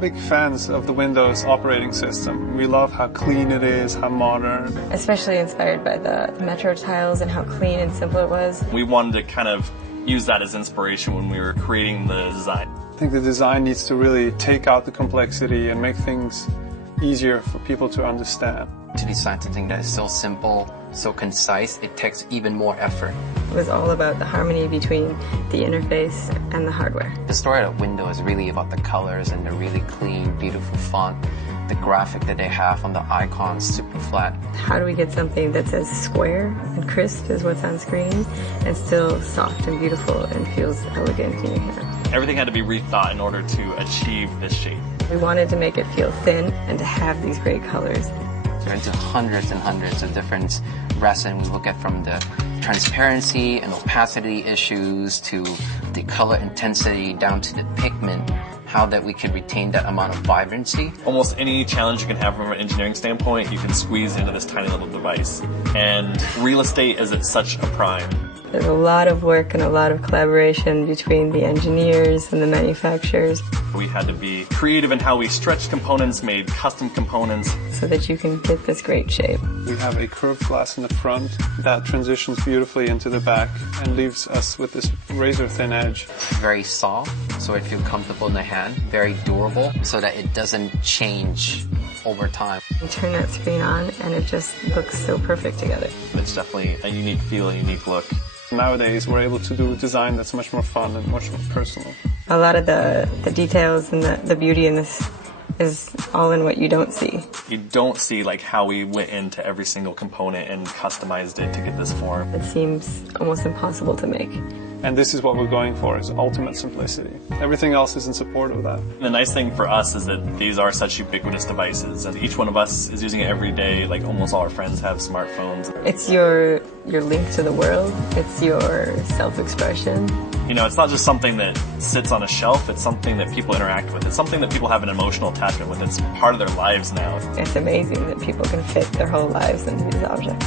big fans of the Windows operating system. We love how clean it is, how modern. Especially inspired by the Metro tiles and how clean and simple it was. We wanted to kind of use that as inspiration when we were creating the design. I think the design needs to really take out the complexity and make things easier for people to understand. To design something that is so simple, so concise, it takes even more effort. It was all about the harmony between the interface and the hardware. The story of Windows is really about the colors and the really clean, beautiful font, the graphic that they have on the icons, super flat. How do we get something that's as square and crisp as what's on screen and still soft and beautiful and feels elegant in your hand? Everything had to be rethought in order to achieve this shape. We wanted to make it feel thin and to have these great colors. We're into hundreds and hundreds of different resin. We look at from the transparency and opacity issues to the color intensity down to the pigment, how that we could retain that amount of vibrancy. Almost any challenge you can have from an engineering standpoint, you can squeeze into this tiny little device. And real estate is at such a prime. There's a lot of work and a lot of collaboration between the engineers and the manufacturers. We had to be creative in how we stretched components, made custom components. So that you can get this great shape. We have a curved glass in the front that transitions beautifully into the back and leaves us with this razor-thin edge. Very soft, so it feels comfortable in the hand. Very durable, so that it doesn't change over time. You turn that screen on and it just looks so perfect together. It's definitely a unique feel, a unique look. Nowadays, we're able to do a design that's much more fun and much more personal. A lot of the details and the beauty in this is all in what you don't see. You don't see like how we went into every single component and customized it to get this form. It seems almost impossible to make. And this is what we're going for, is ultimate simplicity. Everything else is in support of that. The nice thing for us is that these are such ubiquitous devices, and each one of us is using it every day. Like almost all our friends have smartphones. It's your link to the world. It's your self-expression. You know, it's not just something that sits on a shelf, it's something that people interact with. It's something that people have an emotional attachment with. It's part of their lives now. It's amazing that people can fit their whole lives into these objects.